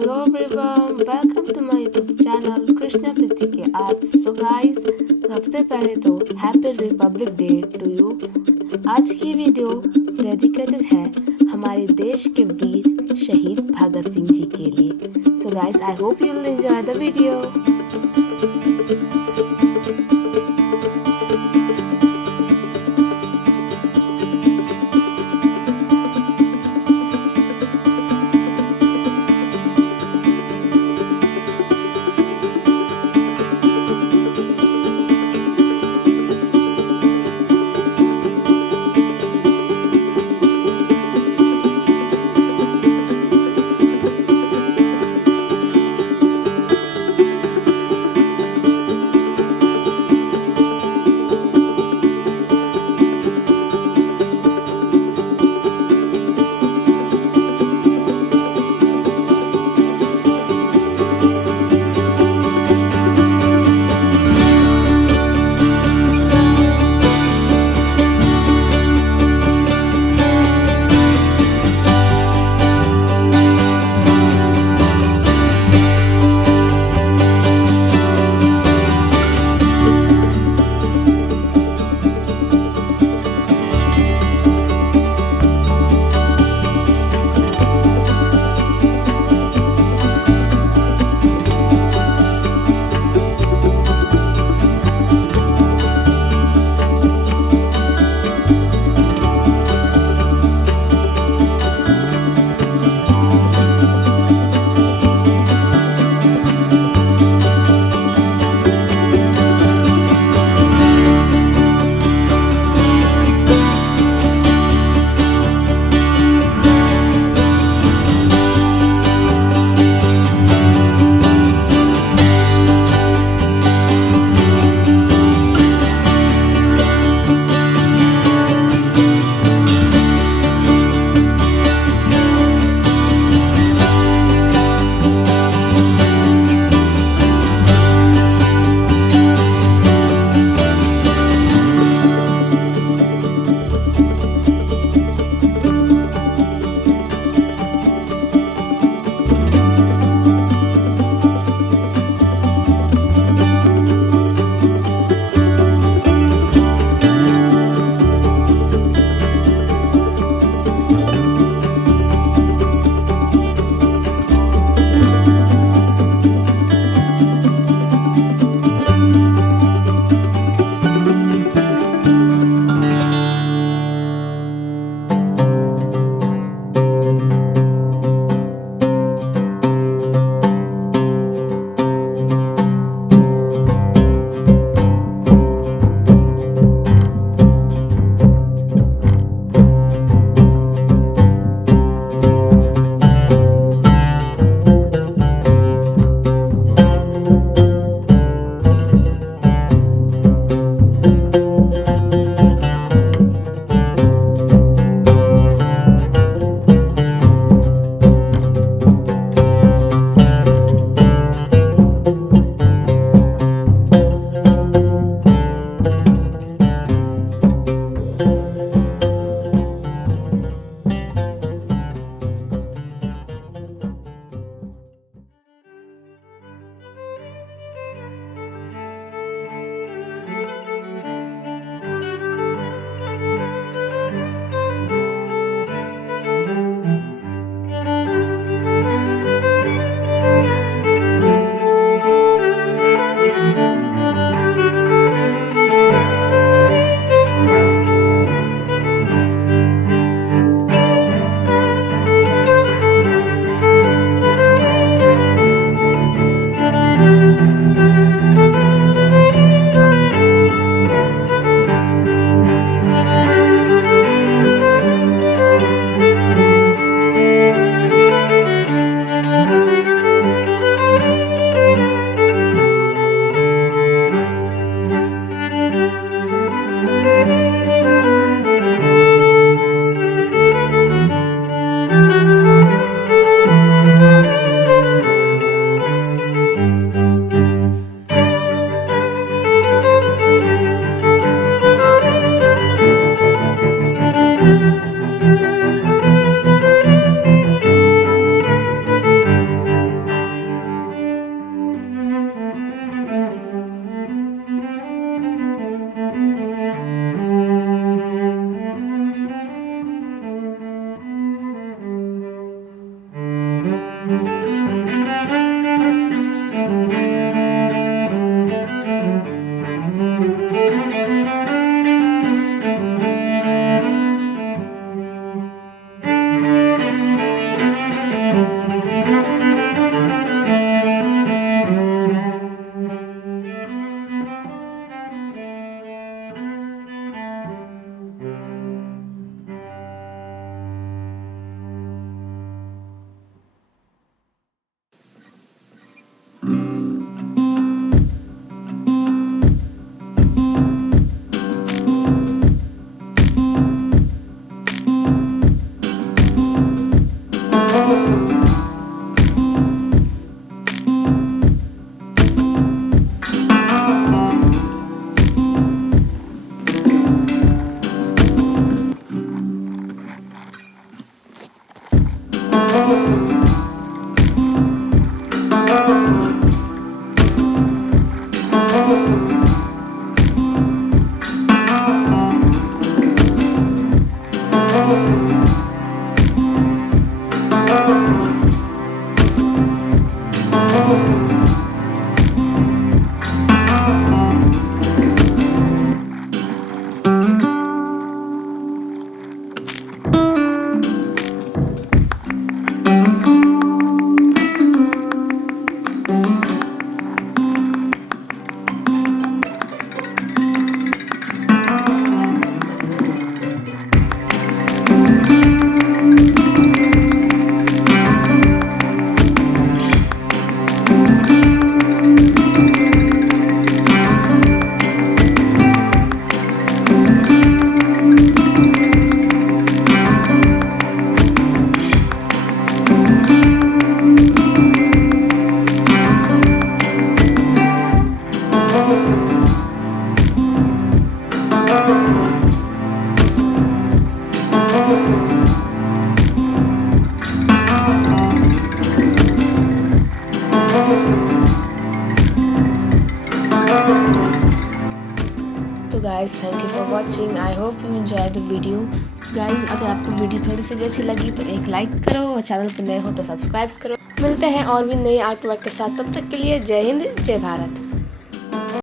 Hello everyone, welcome to my YouTube channel Krishna Preeti के आज। So guys, सबसे पहले तो happy republic day to you. आज की वीडियो डेडिकेटेड है हमारे देश के वीर शहीद भगत सिंह जी के लिए। So guys, I hope you will enjoy the video. So guys, thank you for watching. I hope you enjoyed the video. Guys, अगर आपको वीडियो थोड़ी सी भी अच्छी लगी तो एक लाइक करो और चैनल पर नए हो तो सब्सक्राइब करो। मिलते हैं और भी नई आर्ट वर्क के साथ, तब तक के लिए जय हिंद, जय भारत।